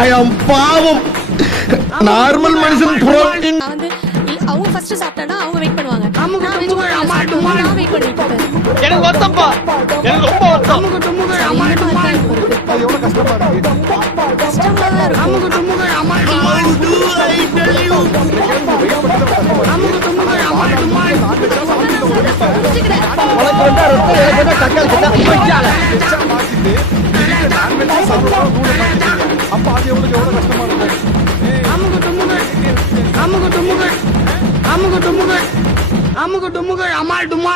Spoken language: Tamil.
ஐயாம் பாவம் நார்மல் மனுஷன் புரோட்டின் அவங்க ஃபர்ஸ்ட் சாப்பிட்டா அவங்க வெயிட் பண்ணுவாங்க எனக்கு ஒத்தப்பா எனக்கு ரொம்ப ஒத்தம் கஷ்டப்படுறது கஷ்டமா இருக்கு தக்காளி அம்முக்கு டொம்முகள் அம்முக்கு டொம்முகள் அம்முக்கு டொம்முகள் அம்மாள் டும்மா